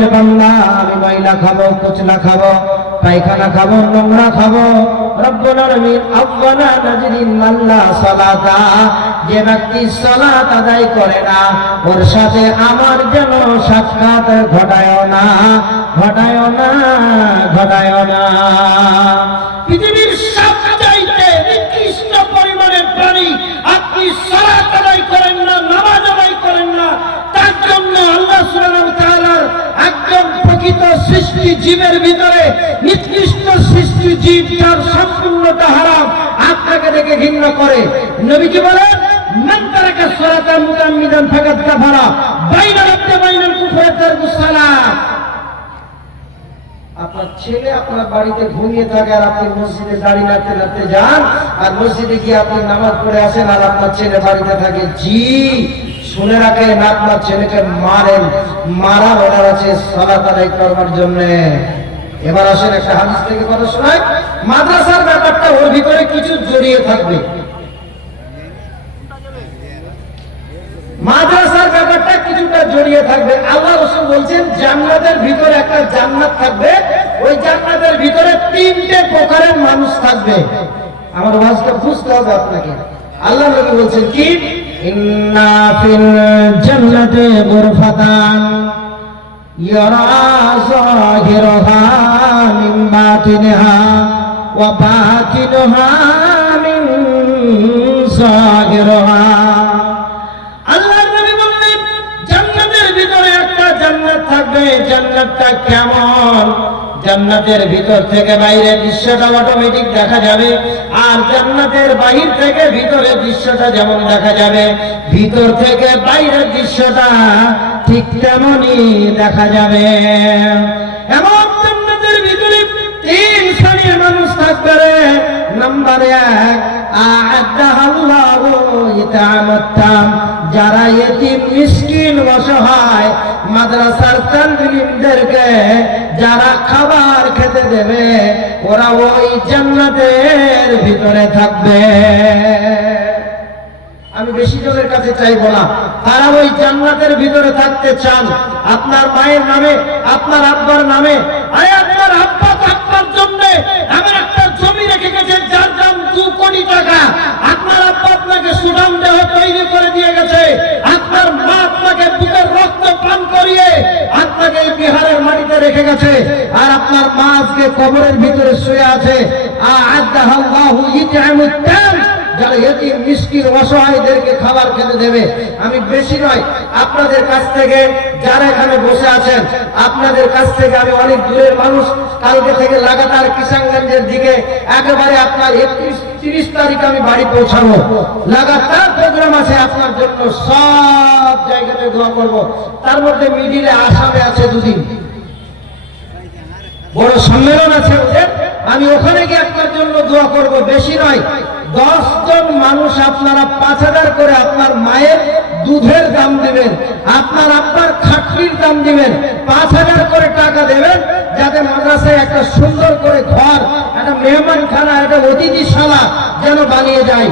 রবের বান্দা, আমি ময়লা খাবো, কুচলা খাবো, পায়খানা খাবো, নোংরা খাবো। রব্বুল আলামিন আব্বানা নাজরিন মাল্লা সালাতা, যে ব্যক্তি সালাত আদায় করে না ওর সাথে আমার যেন সাক্ষাৎ ঘটায় না, ঘটায় না, ঘটায় না। পৃথিবীর সবচাইতে নিকৃষ্ট পরিমাণের প্রাণী আপনি সালাত আদায় করেন না, নামাজ আদায় করেন না, তার জন্য আল্লাহ সুবহানাহু ওয়া তাআলার একদম প্রকৃত সৃষ্টি জীবের ভিতরে নিকৃষ্ট সৃষ্টি জীব যার সম্পূর্ণতা হারাম আপনাকে দেখে ঘৃণা করে। নবীজি বলেন মান তারাকা সালাতা মুতাম্মিদান ফাকাদ কাফারা বাইনা রাব্বি বাইনাল কুফরি ওয়া তারকুস সালাত। আপনার ছেলে আপনার বাড়িতে ঘুমিয়ে থাকে আর আপনি মসজিদে দাঁড়িয়ে নাড়তে নাড়তে যান, আর মসজিদে গিয়ে আপনি নামাজ পড়ে আসেন আর আপনার ছেলে বাড়িতে থাকে, জি শুনে রাখেন আপনার ছেলেকে মারেন, মারার অর্ডার আছে সালাত আদায় করবার জন্য। এবার আসেন একটা হাদিস থেকে কথা শোনায়। মাদ্রাসার ব্যাপারটা ওর ভিতরে কিছু জড়িয়ে থাকবে, মাদ্রাসার ব্যাপারটা কিছুটা জড়িয়ে থাকবে। আল্লাহ রাসূল বলছেন জান্নাতের ভিতরে একটা জান্নাত থাকবে, ওই জান্নাতের ভিতরে তিনটে প্রকারের মানুষ থাকবে। আমার ওয়াজটা বুঝতে হবে আপনাকে। আল্লাহ নবী বলছেন কি, ইন্না ফিল জান্নাতি গুরফাতান ইয়ারা যাহিরুহা মিন বাতিনহা ওয়া বাতিনুহা মিন যাহিরুহা। থাকবে জান্নাতটা কেমন, জান্নাতের ভিতর থেকে বাইরের দৃশ্যটা অটোমেটিক দেখা যাবে, আর জান্নাতের বাহির থেকে ভিতরের দৃশ্যটা যেমন দেখা যাবে, ভিতর থেকে বাইরের দৃশ্যটা ঠিক তেমনই দেখা যাবে। এবং জান্নাতের ভিতরে তিন শ্রেণীর মানুষ থাকবে। নাম্বার 1, আ'আদাল্লাহু ইতামাত্তাম, যারা ইতিম মিসকিন অসহায় মাদ্রাসার তালমিদেরকে যারা খাবার খেতে দেবে ওরা ওই জান্নাতের ভিতরে থাকবে। আমি বেশি জনের কাছে চাইবো না, তারা ওই জান্নাতের ভিতরে থাকতে চান। আপনার মায়ের নামে, আপনার আব্বার নামে, আরে আপনার আব্বা থাকবার জন্য এমন একটা জমি রেখে গেছে যার দাম 2 কোটি টাকা। আপনার আব্বা আপনাকে সুঠাম দেহ তৈরি করে দিয়ে গেছে, আপনার মা আপনাকে বুকের রক্ত পান করিয়ে আপনাকে এই বিহারের মাটিতে রেখে গেছে, আর আপনার মা আজকে কবরের ভিতরে শুয়ে আছে। আ'আদাল্লাহু ইত'আমুত্তাম, যারা ইতিম মিসকিন অসহায়দেরকে খাবার খেতে দেবে। আমি বেশি নয়, আপনাদের কাছ থেকে যারা এখানে বসে আছেন আপনাদের কাছ থেকে আমি অনেক দূরের মানুষ, কালকে থেকে লাগাতার কিষানগঞ্জের দিকে একেবারে আপনার 31-30 তারিখ আমি বাড়ি পৌঁছাবো। লাগাতার প্রোগ্রাম আছে আপনার জন্য, সব জায়গাতে দোয়া করব। তার মধ্যে মিডিলে আসামে আছে 2 দিন বড় সম্মেলন আছে ওদের, আমি ওখানে গিয়ে আপনার জন্য দোয়া করব। বেশি নয়, 10 জন মানুষ আপনারা 5000 করে আপনার মায়ের দুধের দাম দিবেন, আপনার আব্বার খাটলির দাম দিবেন, 5000 করে টাকা দেবেন, যাতে মাদ্রাসায় একটা সুন্দর করে ঘর, একটা মেহমানখানা, একটা অতিথিশালা যেন বানিয়ে যায়।